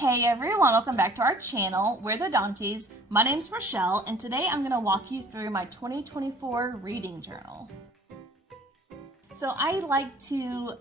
Hey everyone, welcome back to our channel. We're the Dawnties. My name's Richele, and today I'm going to walk you through my 2024 reading journal. So I like to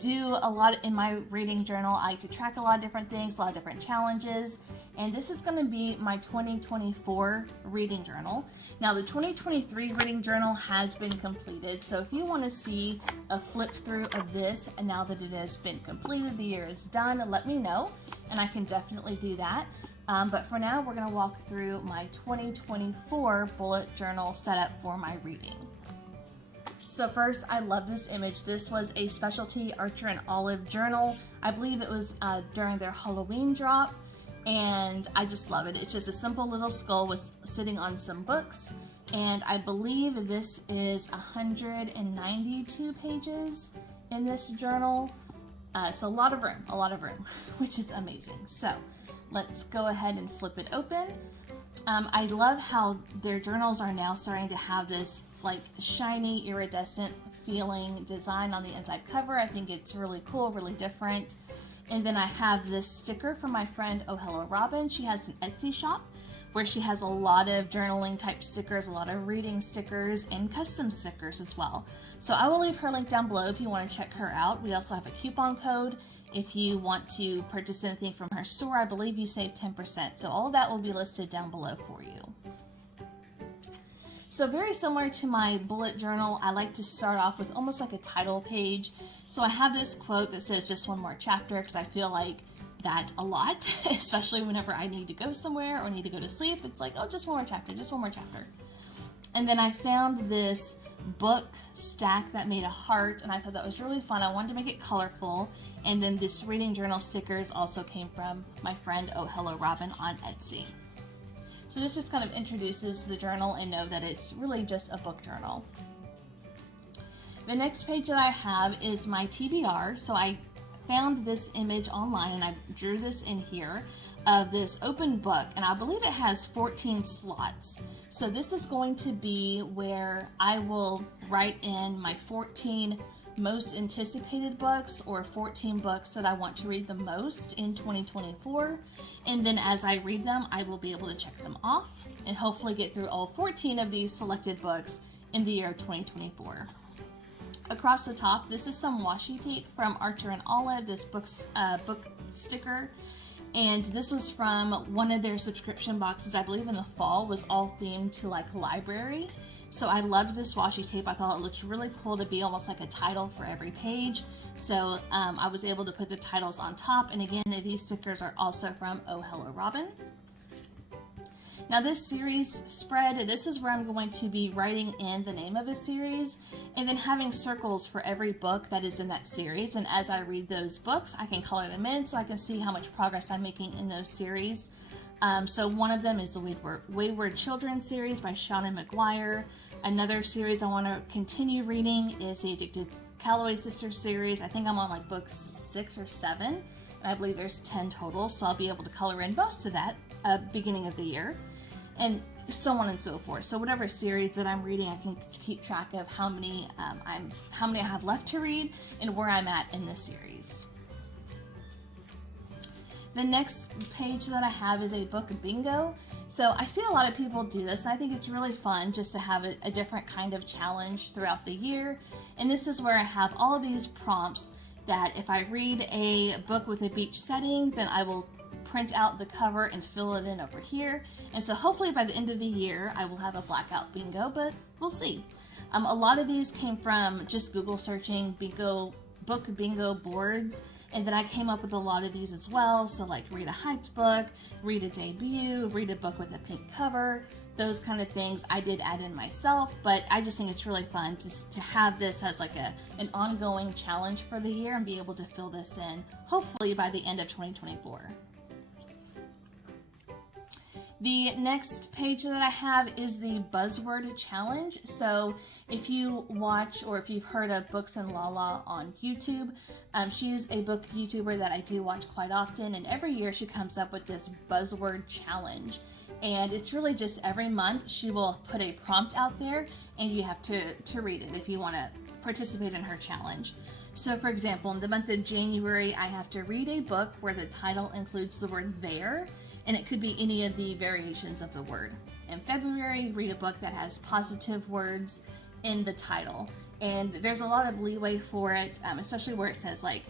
do a lot in my reading journal. I like to track a lot of different things, a lot of different challenges, and this is going to be my 2024 reading journal. Now the 2023 reading journal has been completed, so if you want to see a flip through of this, and now that it has been completed, the year is done, let me know, and I can definitely do that. But for now, we're going to walk through my 2024 bullet journal setup for my reading. So first, I love this image. This was a specialty Archer and Olive journal. I believe it was during their Halloween drop, and I just love it. It's just a simple little skull with sitting on some books, and I believe this is 192 pages in this journal. So a lot of room, which is amazing. So let's go ahead and flip it open. I love how their journals are now starting to have this like shiny iridescent feeling design on the inside cover. I think it's really cool, really different. And then I have this sticker from my friend Oh Hello Robin. She has an Etsy shop where she has a lot of journaling type stickers, a lot of reading stickers, and custom stickers as well. So I will leave her link down below if you want to check her out. We also have a coupon code if you want to purchase anything from her store. I believe you save 10%. So all of that will be listed down below for you. So very similar to my bullet journal, I like to start off with almost like a title page. So I have this quote that says just one more chapter, because I feel like that's a lot, especially whenever I need to go somewhere or need to go to sleep. It's like, oh, just one more chapter, just one more chapter. And then I found this book stack that made a heart, and I thought that was really fun. I wanted to make it colorful. And then this reading journal stickers also came from my friend Oh Hello Robin on Etsy. So this just kind of introduces the journal and know that it's really just a book journal. The next page that I have is my TBR. So I found this image online and I drew this in here of this open book, and I believe it has 14 slots. So this is going to be where I will write in my 14 most anticipated books, or 14 books that I want to read the most in 2024, and then as I read them I will be able to check them off and hopefully get through all 14 of these selected books in the year of 2024. Across the top, this is some washi tape from Archer and Olive, this book sticker, and this was from one of their subscription boxes, I believe in the fall, was all themed to like library. So I loved this washi tape. I thought it looked really cool to be almost like a title for every page. So I was able to put the titles on top, and again, these stickers are also from Oh Hello Robin. Now this series spread, this is where I'm going to be writing in the name of a series and then having circles for every book that is in that series. And as I read those books, I can color them in so I can see how much progress I'm making in those series. So one of them is the Wayward Children series by Shauna McGuire. Another series I want to continue reading is the Addicted Calloway Sisters series. I think I'm on like book 6 or 7, and I believe there's 10 total, so I'll be able to color in most of that beginning of the year, and so on and so forth. So whatever series that I'm reading, I can keep track of how many I have left to read and where I'm at in this series. The next page that I have is a book bingo. So I see a lot of people do this, and I think it's really fun just to have a different kind of challenge throughout the year. And this is where I have all of these prompts that if I read a book with a beach setting, then I will print out the cover and fill it in over here. And so hopefully by the end of the year, I will have a blackout bingo, but we'll see. A lot of these came from just Google searching book bingo boards. And then I came up with a lot of these as well. So like read a hyped book, read a debut, read a book with a pink cover, those kind of things I did add in myself. But I just think it's really fun to have this as like an ongoing challenge for the year and be able to fill this in hopefully by the end of 2024. The next page that I have is the buzzword challenge. So if you watch or if you've heard of Books and Lala on YouTube, she's a book YouTuber that I do watch quite often, and every year she comes up with this buzzword challenge. And it's really just every month she will put a prompt out there and you have to read it if you want to participate in her challenge. So for example, in the month of January, I have to read a book where the title includes the word there, and it could be any of the variations of the word. In February, read a book that has positive words in the title. And there's a lot of leeway for it, especially where it says like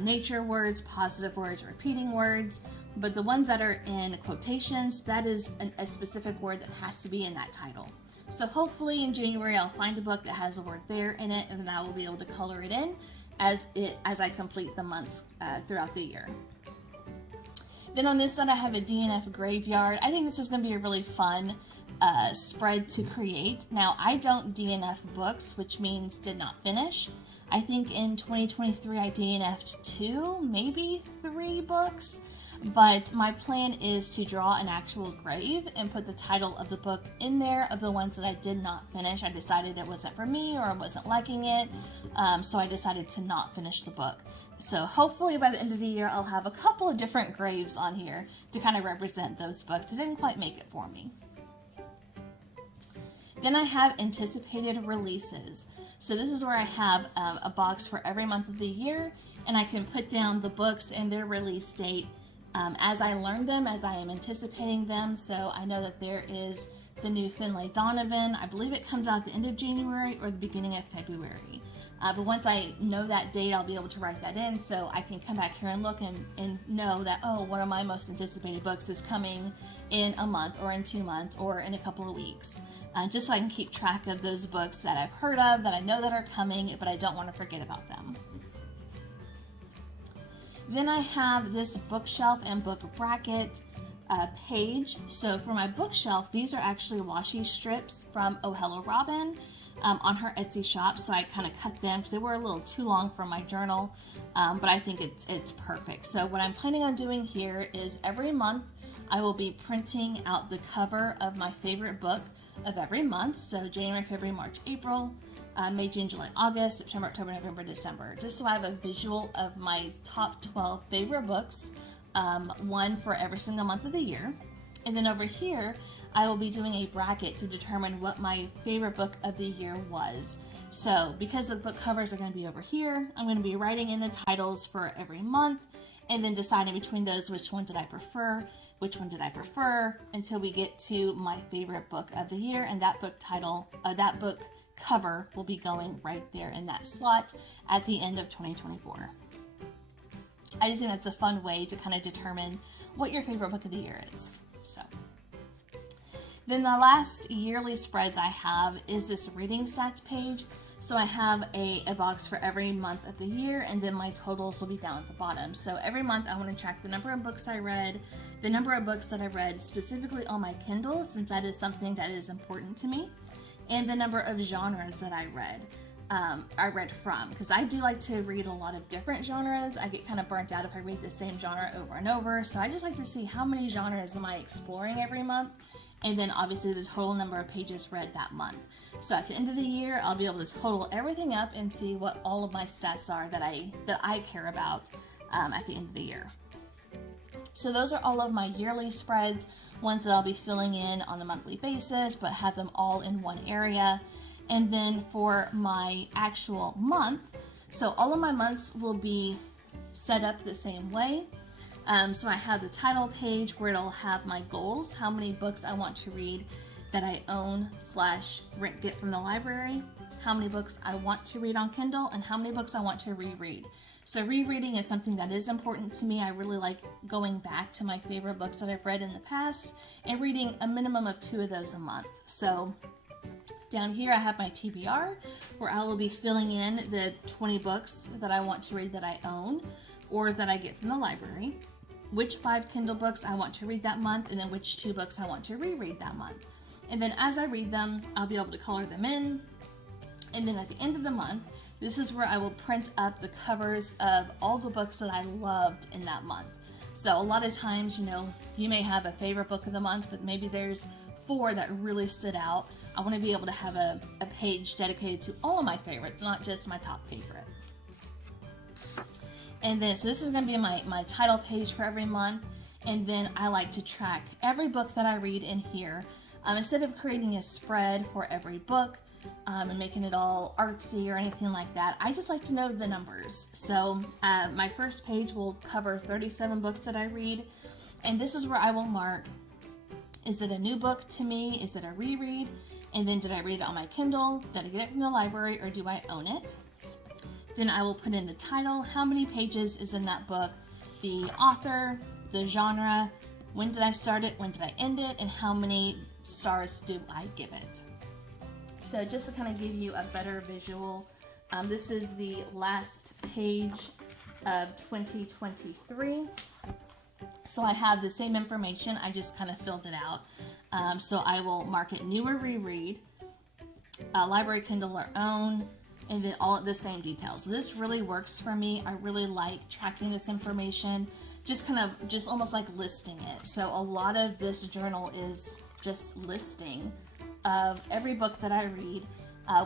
nature words, positive words, repeating words. But the ones that are in quotations, that is a specific word that has to be in that title. So hopefully in January, I'll find a book that has a word there in it, and then I will be able to color it in as I complete the months throughout the year. Then on this side, I have a DNF graveyard. I think this is going to be a really fun spread to create. Now, I don't DNF books, which means did not finish. I think in 2023, I DNF'd 2, maybe 3 books. But my plan is to draw an actual grave and put the title of the book in there of the ones that I did not finish. I decided it wasn't for me or I wasn't liking it, so I decided to not finish the book. So hopefully by the end of the year, I'll have a couple of different graves on here to kind of represent those books. It didn't quite make it for me. Then I have anticipated releases. So this is where I have a box for every month of the year, and I can put down the books and their release date as I learn them, as I am anticipating them. So I know that there is the new Finlay Donovan. I believe it comes out at the end of January or the beginning of February. But once I know that date, I'll be able to write that in so I can come back here and look and know that, oh, one of my most anticipated books is coming in a month or in 2 months or in a couple of weeks. Just so I can keep track of those books that I've heard of, that I know that are coming, but I don't want to forget about them. Then I have this bookshelf and book bracket page. So for my bookshelf, these are actually washi strips from Oh Hello Robin on her Etsy shop. So I kind of cut them because they were a little too long for my journal, but I think it's perfect. So what I'm planning on doing here is every month I will be printing out the cover of my favorite book of every month. So January, February, March, April, May, June, July, August, September, October, November, December, just so I have a visual of my top 12 favorite books, one for every single month of the year. And then over here, I will be doing a bracket to determine what my favorite book of the year was. So because the book covers are going to be over here, I'm going to be writing in the titles for every month and then deciding between those which one did I prefer, until we get to my favorite book of the year, and that book title, that book cover will be going right there in that slot at the end of 2024. I just think that's a fun way to kind of determine what your favorite book of the year is. So then the last yearly spreads I have is this reading stats page. So I have a box for every month of the year, and then my totals will be down at the bottom. So every month I want to track the number of books I read, the number of books that I read specifically on my Kindle, since that is something that is important to me, and the number of genres that I read from, because I do like to read a lot of different genres. I get kind of burnt out if I read the same genre over and over, so I just like to see how many genres am I exploring every month, and then obviously the total number of pages read that month. So at the end of the year, I'll be able to total everything up and see what all of my stats are that I care about at the end of the year. So those are all of my yearly spreads, ones that I'll be filling in on a monthly basis, but have them all in one area. And then for my actual month, so all of my months will be set up the same way. So I have the title page where it'll have my goals, how many books I want to read that I own / get from the library, how many books I want to read on Kindle, and how many books I want to reread. So rereading is something that is important to me. I really like going back to my favorite books that I've read in the past and reading a minimum of 2 of those a month. So down here I have my TBR where I will be filling in the 20 books that I want to read that I own or that I get from the library, which 5 Kindle books I want to read that month, and then which 2 books I want to reread that month. And then as I read them, I'll be able to color them in. And then at the end of the month, this is where I will print up the covers of all the books that I loved in that month. So a lot of times, you may have a favorite book of the month, but maybe there's 4 that really stood out. I want to be able to have a page dedicated to all of my favorites, not just my top favorite. And then, so this is going to be my title page for every month. And then I like to track every book that I read in here. Instead of creating a spread for every book, and making it all artsy or anything like that. I just like to know the numbers. So my first page will cover 37 books that I read, and this is where I will mark, is it a new book to me? Is it a reread? And then did I read it on my Kindle? Did I get it from the library, or do I own it? Then I will put in the title, how many pages is in that book, the author, the genre, when did I start it, when did I end it, and how many stars do I give it. So just to kind of give you a better visual, this is the last page of 2023. So I have the same information, I just kind of filled it out. So I will mark it new or reread, library, Kindle, or own, and then all the same details. So this really works for me. I really like tracking this information, just almost like listing it. So a lot of this journal is just listing of every book that I read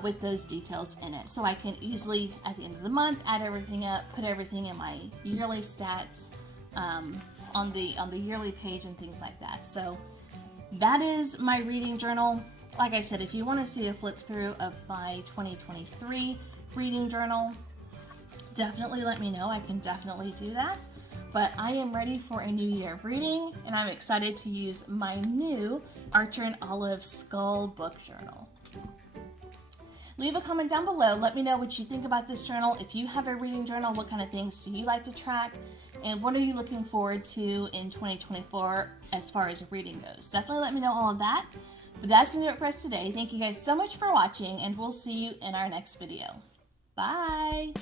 with those details in it. So I can easily, at the end of the month, add everything up, put everything in my yearly stats on the yearly page and things like that. So that is my reading journal. Like I said, if you want to see a flip through of my 2023 reading journal, definitely let me know. I can definitely do that. But I am ready for a new year of reading, and I'm excited to use my new Archer and Olive Skull book journal. Leave a comment down below. Let me know what you think about this journal. If you have a reading journal, what kind of things do you like to track? And what are you looking forward to in 2024 as far as reading goes? Definitely let me know all of that. But that's going to do it for us today. Thank you guys so much for watching, and we'll see you in our next video. Bye!